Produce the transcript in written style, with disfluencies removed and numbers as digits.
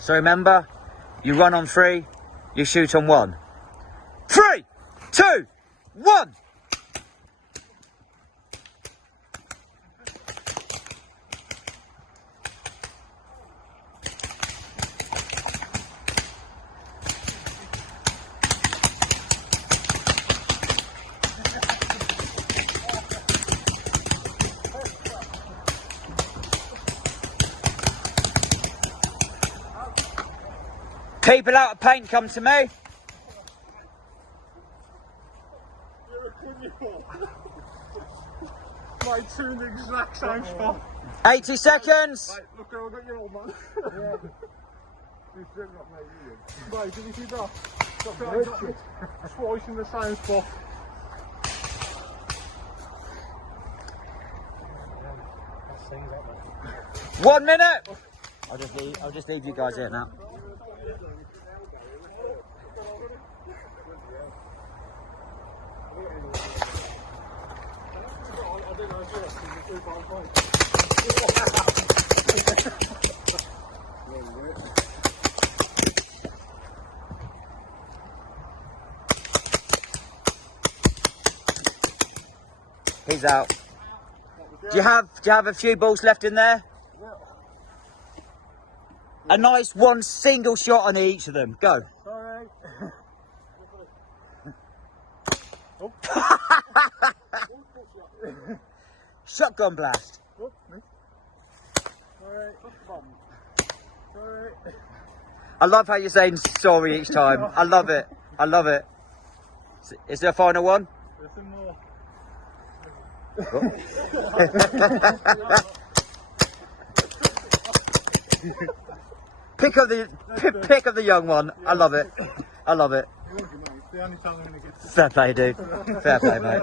So remember, you run on 3, you shoot on 1. 3, 2, 1. People out of paint, come to me. Mate, 2 in the exact same spot. 80 seconds. Mate, look how I got your old man. Mate, did you see that? Twice in the same spot. Yeah, 1 minute. I'll just leave you guys here now. He's out. Do you have a few balls left in there? A nice one single shot on each of them. Go. Sorry. Oh. Shotgun blast. Oh, sorry. Sorry. I love how you're saying sorry each time. I love it. I love it. Is there a final one? There's some more. Pick up the young one. I love it. I love it. The only time I'm going to get Fair play, dude. Fair play, mate.